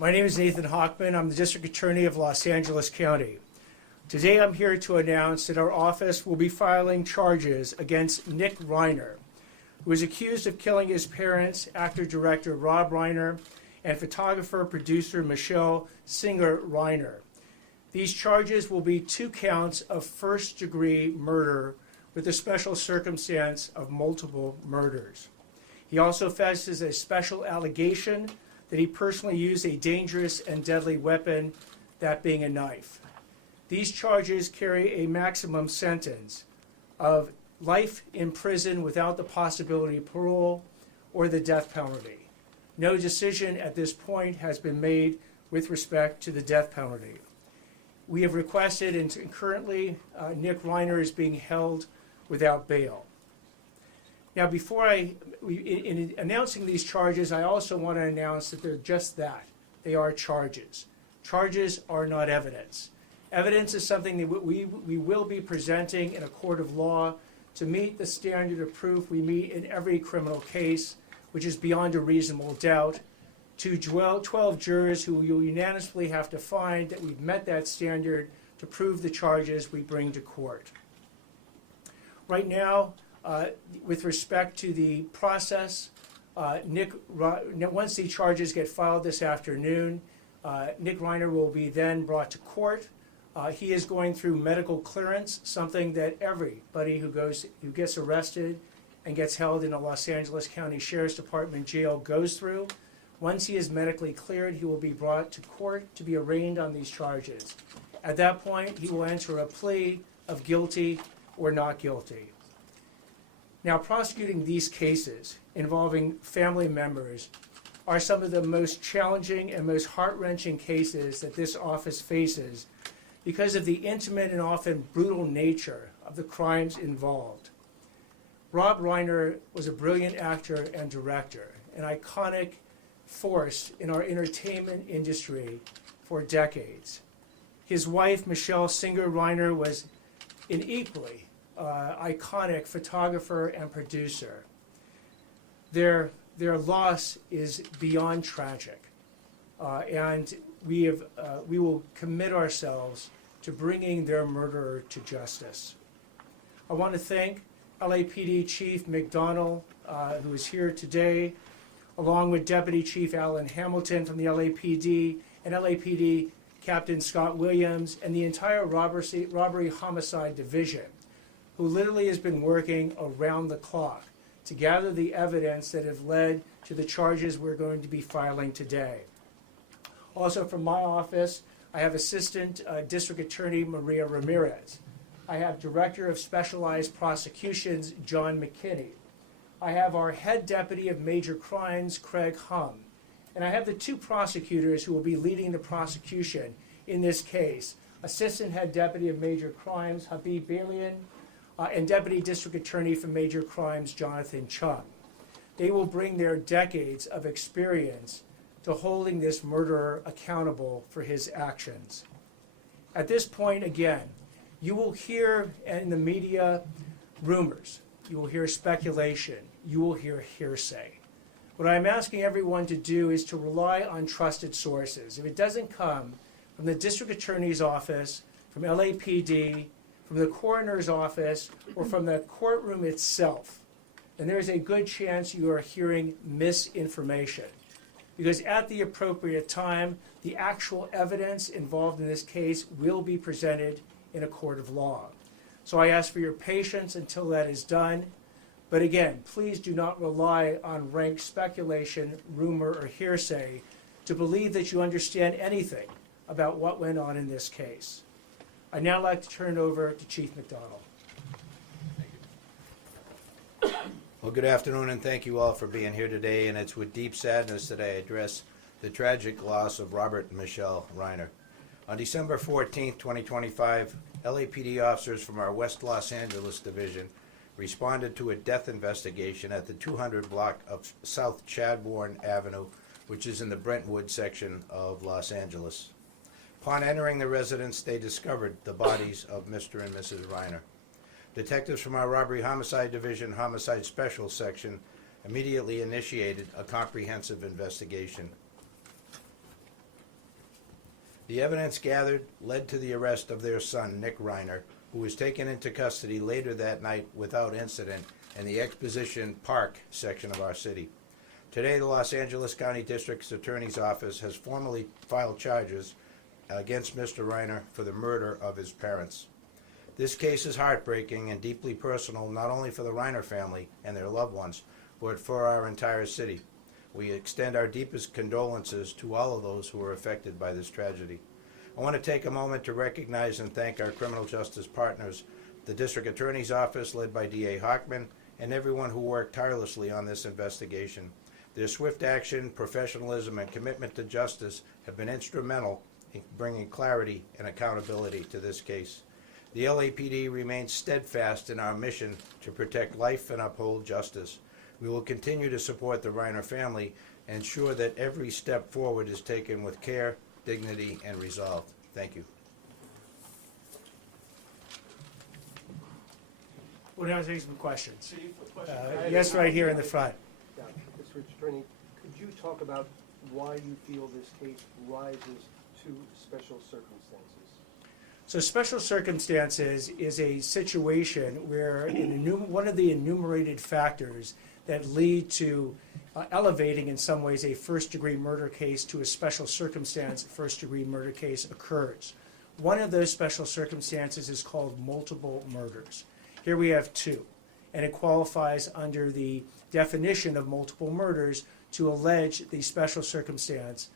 My name is Nathan Hochman. I'm the District Attorney of Los Angeles County. Today I'm here to announce that our office will be filing charges against Nick Reiner, who is accused of killing his parents, actor-director Rob Reiner, and photographer-producer Michele Singer Reiner. These charges will be 2 counts of first-degree murder with the special circumstance of multiple murders. He also faces a special allegation that he personally used a dangerous and deadly weapon, that being a knife. These charges carry a maximum sentence of life in prison without the possibility of parole or the death penalty. No decision at this point has been made with respect to the death penalty. We have requested, and currently Nick Reiner is being held without bail. Now, in announcing these charges, I also want to announce that they're just that. They are charges. Charges are not evidence. Evidence is something that we will be presenting in a court of law to meet the standard of proof we meet in every criminal case, which is beyond a reasonable doubt, to 12 jurors who will unanimously have to find that we've met that standard to prove the charges we bring to court. Right now, with respect to the process, once the charges get filed this afternoon, Nick Reiner will be then brought to court. He is going through medical clearance, something that everybody who gets arrested and gets held in a Los Angeles County Sheriff's Department jail goes through. Once he is medically cleared, he will be brought to court to be arraigned on these charges. At that point, he will enter a plea of guilty or not guilty. Now, prosecuting these cases involving family members are some of the most challenging and most heart-wrenching cases that this office faces because of the intimate and often brutal nature of the crimes involved. Rob Reiner was a brilliant actor and director, an iconic force in our entertainment industry for decades. His wife, Michele Singer Reiner, was an equally iconic photographer and producer. Their loss is beyond tragic, and we will commit ourselves to bringing their murderer to justice. I want to thank LAPD Chief McDonnell, who is here today, along with Deputy Chief Alan Hamilton from the LAPD, and LAPD Captain Scott Williams, and the entire Robbery Homicide Division, who literally has been working around the clock to gather the evidence that have led to the charges we're going to be filing today. Also from my office, I have Assistant District Attorney Maria Ramirez. I have Director of Specialized Prosecutions John McKinney. I have our Head Deputy of Major Crimes, Craig Hum. And I have the 2 prosecutors who will be leading the prosecution in this case, Assistant Head Deputy of Major Crimes, Habib Balian, and Deputy District Attorney for Major Crimes, Jonathan Chung. They will bring their decades of experience to holding this murderer accountable for his actions. At this point, again, you will hear in the media rumors, you will hear speculation, you will hear hearsay. What I'm asking everyone to do is to rely on trusted sources. If it doesn't come from the District Attorney's Office, from LAPD, from the coroner's office, or from the courtroom itself, then there's a good chance you are hearing misinformation. Because at the appropriate time, the actual evidence involved in this case will be presented in a court of law. So I ask for your patience until that is done. But again, please do not rely on rank speculation, rumor, or hearsay to believe that you understand anything about what went on in this case. I'd now like to turn it over to Chief McDonnell. Well, good afternoon, and thank you all for being here today. And it's with deep sadness that I address the tragic loss of Robert and Michele Reiner. On December 14, 2025, LAPD officers from our West Los Angeles division responded to a death investigation at the 200 block of South Chadbourne Avenue, which is in the Brentwood section of Los Angeles. Upon entering the residence, they discovered the bodies of Mr. and Mrs. Reiner. Detectives from our Robbery Homicide Division Homicide Special Section immediately initiated a comprehensive investigation. The evidence gathered led to the arrest of their son, Nick Reiner, who was taken into custody later that night without incident in the Exposition Park section of our city. Today, the Los Angeles County District Attorney's Office has formally filed charges against Mr. Reiner for the murder of his parents. This case is heartbreaking and deeply personal, not only for the Reiner family and their loved ones, but for our entire city. We extend our deepest condolences to all of those who were affected by this tragedy. I want to take a moment to recognize and thank our criminal justice partners, the District Attorney's Office led by D.A. Hochman, and everyone who worked tirelessly on this investigation. Their swift action, professionalism, and commitment to justice have been instrumental in bringing clarity and accountability to this case. The LAPD remains steadfast in our mission to protect life and uphold justice. We will continue to support the Reiner family and ensure that every step forward is taken with care, dignity, and resolve. Thank you. We'll now take some questions. Chief, a question. Yes, right here in the front. Yeah, Mr. Attorney, could you talk about why you feel this case rises to special circumstances? So special circumstances is a situation where one of the enumerated factors that lead to elevating in some ways a first-degree murder case to a special circumstance first-degree murder case occurs. One of those special circumstances is called multiple murders. Here we have two, and it qualifies under the definition of multiple murders to allege the special circumstance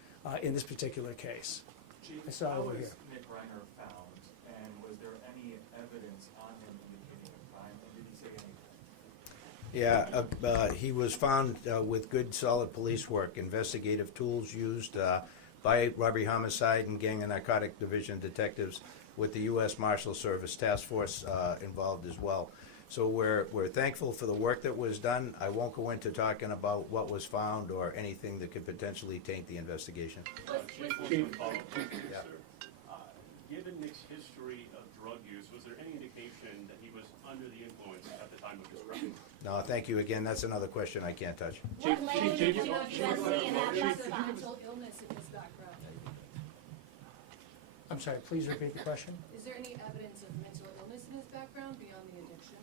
in this particular case. Chief, I saw how over was here. Nick Reiner found, and was there any evidence on him indicating a crime, and did he say anything? Yeah, he was found with good, solid police work, investigative tools used by robbery, homicide, and gang and narcotic division detectives with the U.S. Marshal Service Task Force involved as well. So we're thankful for the work that was done. I won't go into talking about what was found or anything that could potentially taint the investigation. Chief, Yeah. Given Nick's history of drug use, was there any indication that he was under the influence at the time of his crime? No, thank you again. That's another question I can't touch. What language did you address and address about mental illness in his background? I'm sorry, please repeat the question. Is there any evidence of mental illness in his background beyond the addiction?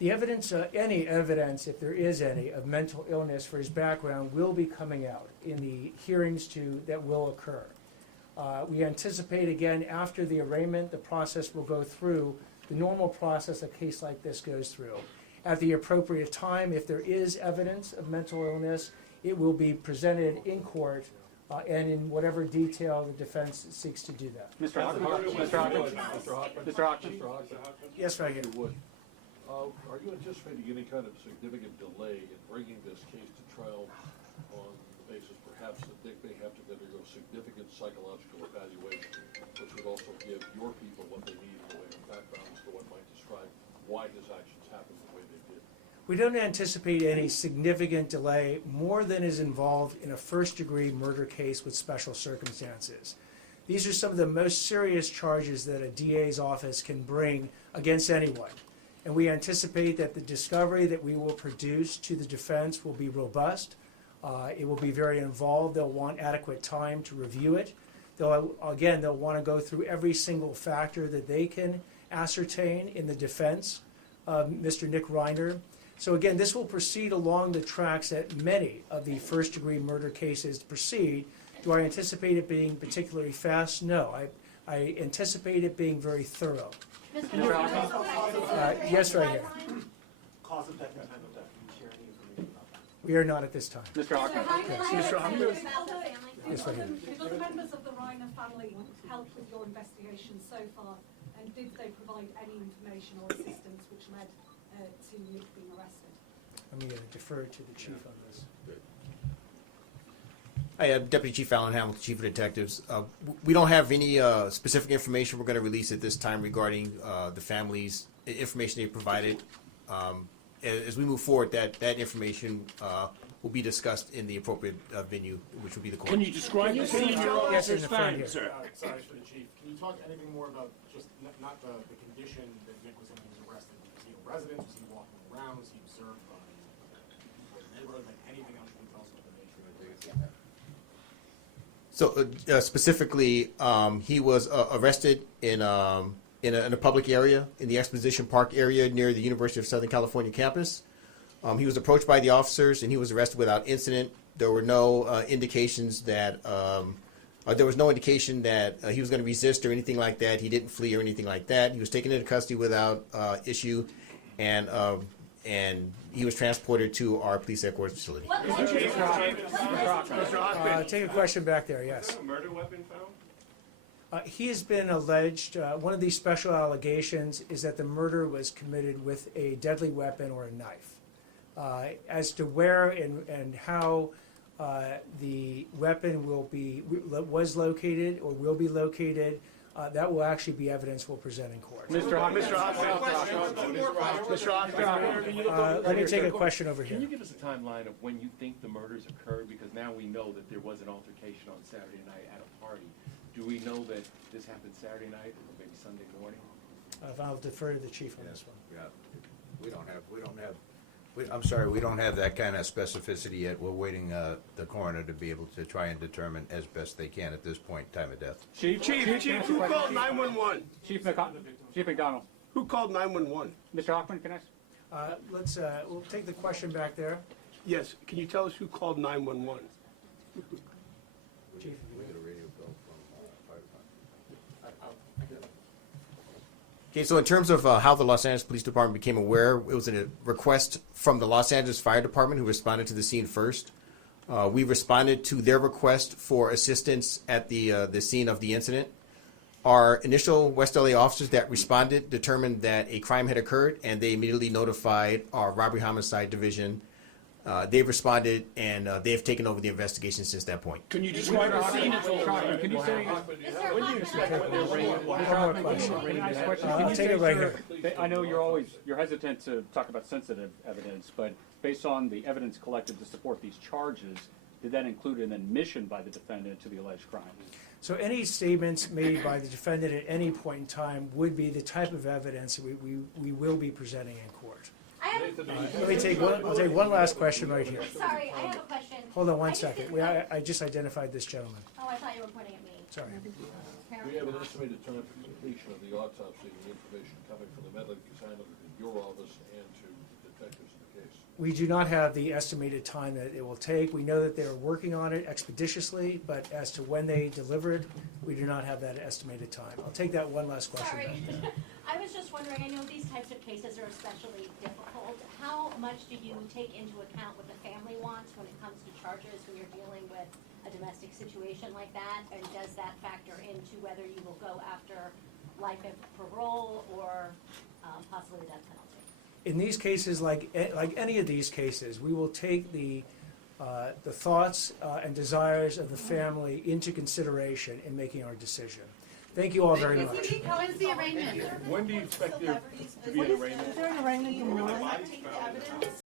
The evidence, any evidence, if there is any, of mental illness for his background will be coming out in the hearings that will occur. We anticipate, again, after the arraignment, the process will go through the normal process a case like this goes through. At the appropriate time, if there is evidence of mental illness, it will be presented in court and in whatever detail the defense seeks to do that. Mr. Hochman. Mr. Hochman. Yes, right here. Are you anticipating any kind of significant delay in bringing this case to trial on the basis perhaps that Dick may have to undergo significant psychological evaluation, which would also give your people what they need in the way of background as to what might describe why his actions happened the way they did? We don't anticipate any significant delay more than is involved in a first-degree murder case with special circumstances. These are some of the most serious charges that a DA's office can bring against anyone. And we anticipate that the discovery that we will produce to the defense will be robust. It will be very involved. They'll want adequate time to review it. They'll want to go through every single factor that they can ascertain in the defense of Mr. Nick Reiner. So again, this will proceed along the tracks that many of the first-degree murder cases proceed. Do I anticipate it being particularly fast? No. I anticipate it being very thorough. Yes, right here. Cause of death and time of death, can you share any information about that? We are not at this time. Mr. Hochman. Mr. Hochman. Yes, right here. Did other members of the Reiner family help with your investigation so far, and did they provide any information or assistance which led to Nick being arrested? I'm going to defer to the chief on this. Hi, I'm Deputy Chief Alan Hamilton, Chief of Detectives. We don't have any specific information we're going to release at this time regarding the family's information they provided. As we move forward, that information will be discussed in the appropriate venue, which will be the court. Can you describe the scene your Yes, in officers the front found, here. sir? Sorry for the chief. Can you talk anything more about just not the condition that Nick was in when he was arrested? Was he a resident? Was he walking around? Was he observed by the neighborhood? Like anything else you can tell us about the nature of the case? So specifically, he was arrested in a public area, in the Exposition Park area near the University of Southern California campus. He was approached by the officers, and he was arrested without incident. There were no indications that he was going to resist or anything like that. He didn't flee or anything like that. He was taken into custody without issue, and he was transported to our police headquarters facility. Take a question back there, yes. Was there a murder weapon found? He has been alleged, one of these special allegations is that the murder was committed with a deadly weapon or a knife. As to where and how the weapon was located or will be located, that will actually be evidence we'll present in court. Mr. Let me take a question over Can here. you give us a timeline of when you think the murders occurred? Because now we know that there was an altercation on Saturday night at a party. Do we know that this happened Saturday night or maybe Sunday morning? I'll defer to the chief on this one. Yeah, we don't have that kind of specificity yet. We're waiting the coroner to be able to try and determine as best they can at this point, time of death. Chief, who called 911? Chief McDonald. Who called 911? Mr. Hoffman, can I ask? We'll take the question back there. Yes, can you tell us who called 911? Chief. We got a radio call from fire department. Okay, so in terms of how the Los Angeles Police Department became aware, it was a request from the Los Angeles Fire Department, who responded to the scene first. We responded to their request for assistance at the scene of the incident. Our initial West LA officers that responded determined that a crime had occurred, and they immediately notified our robbery homicide division. They've responded, and they have taken over the investigation since that point. Can you describe the scene? Can you say, when do you expect when they're ready? One more question. Can you Take it right here. I know you're hesitant to talk about sensitive evidence, but based on the evidence collected to support these charges, did that include an admission by the defendant to the alleged crime? So any statements made by the defendant at any point in time would be the type of evidence we will be presenting in court. I'll take one last question right here. Sorry, I have a question. Hold on one second. I just identified this gentleman. Oh, I thought you were pointing at me. Sorry. We have an estimated time for completion of the autopsy and the information coming from the medical examiner in your office and to the detectives in the case. We do not have the estimated time that it will take. We know that they are working on it expeditiously, but as to when they deliver it, we do not have that estimated time. I'll take that one last question. Sorry. I was just wondering, I know these types of cases are especially difficult. How much do you take into account what the family wants when it comes to charges when you're dealing with a domestic situation like that? And does that factor into whether you will go after life of parole or possibly the death penalty? In these cases, like any of these cases, we will take the thoughts and desires of the family into consideration in making our decision. Thank you all very much. When's the arraignment? When do you expect there to be an arraignment? Is there an arraignment?